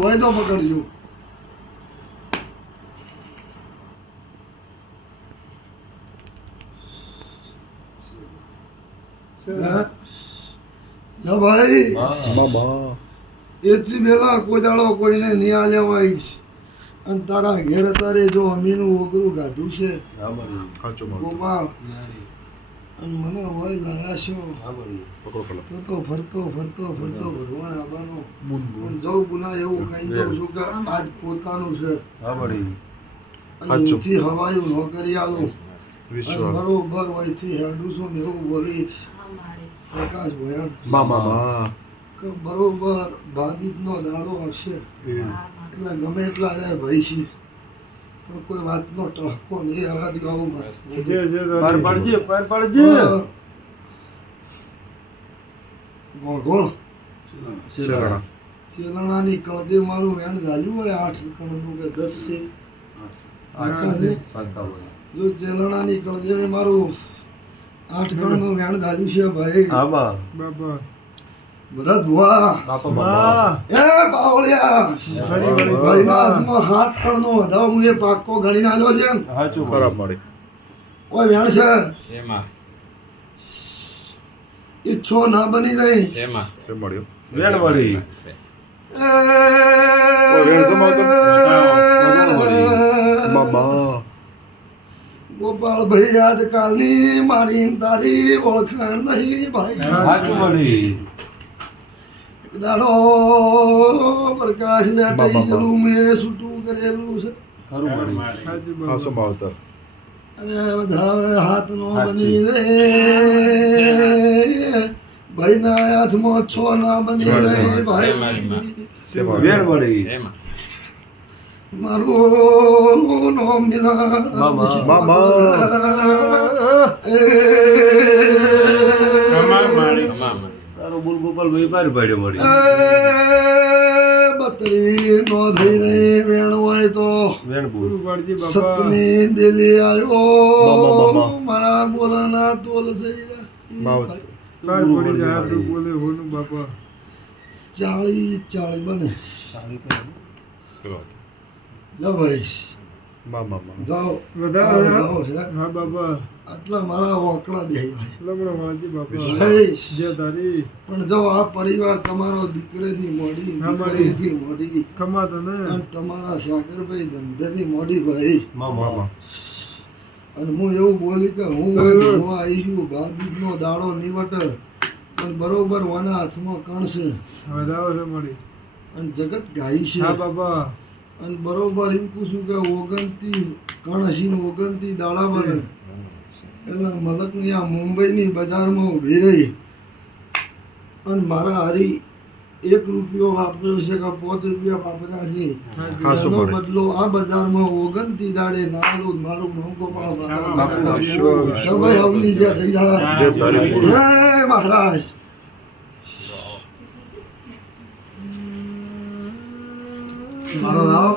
હોય તો પકડજો. જો ભાઈ બાબા એથી પેલા કોઈ દાડો કોઈને નહીં આ લેવાય. અને તારા ઘેર તારે જો અમીનું ઓગરું ગાધું છે ગોપાલ અને મને હોય લાયા છો તો ફરતો ભગવાન આવવાનો પણ જવું ગુના એવું ખાઈ જાઉં છું કે આજ પોતાનું છે અને ઊંથી હવાયું નોકરી આલું બરોબર વયથી હેડું છું ને એવું બોલી પ્રકાશ ભયણ કે બરોબર ભાભીનો દાડો આવશે એટલે ગમે એટલા રે ભાઈ છે પણ કોઈ વાતનો ટહકો નહીં આવવા દેવું. ગોળ ચેલણાની કળદે મારું વેણ ગાલ્યું હોય 8 કણનું કે 10 છે આખા છે. જો ચેલણાની કળદે મારું 8 કણનું વેણ ગાલ્યું છે ભાઈ. બાબા ભરત ભુવા એ બાવળિયા ભાઈના હાથમાં હાથ કણનો વધાવ હું એ પાક્કો ગણી નાખ્યો છે. ખરાબ મળે ઓય વેણ છે ઈચ્છો ના બની જાય સે મળ્યો વેણ વળી બાબા ગોપાલ ભાઈ આજકાલની મારી તારી ઓળખાણ નહીં ભાઈ. સાચું વળી દાડો પ્રકાશ બેઠી ગયેલું મેં છૂટું કરેલું છે. માવતર અરે બધા હાથ નો બની રે ભાઈ ના હાથમાં છો ના બની રે ભાઈ. વેણ વળી મારું નામ તારો બોલ ગોપાલ ભાઈ બાર પાડ્યો વળી બત્રી નો થઈ રહી વેણ હોય તો વેણ બોલ સતની બેલી આવ્યો મારા બોલાના તોલ થઈ માવતર 40 બને. લો ભાઈ જાઓ આટલા મારા વોકડા બે પણ જો આ પરિવાર તમારો દીકરેથી મોડી અને તમારા સાગરભાઈ ધંધેથી મોડી ભાઈ. અને હું એવું બોલી કે હું આવી છું ભાભીનો દાડો નીવટ પણ બરોબર વાના હાથમાં કણ છે અને જગત ગાઈ છે અને બરોબર એમ પૂછું કે 29 કણ હસી 29 દાડા બને એટલે મલકની આ મુંબઈની બજારમાં ઊભી રહી અને મારા હારી 1 રૂપિયો વાપર્યો છે કે 5 રૂપિયા વાપર્યા છે. એનો બદલો આ બજારમાં 29 દાડે નાલું મારું મોંઘો ભાઈ અવની જે થઈ જાય મહારાજ મારો નામ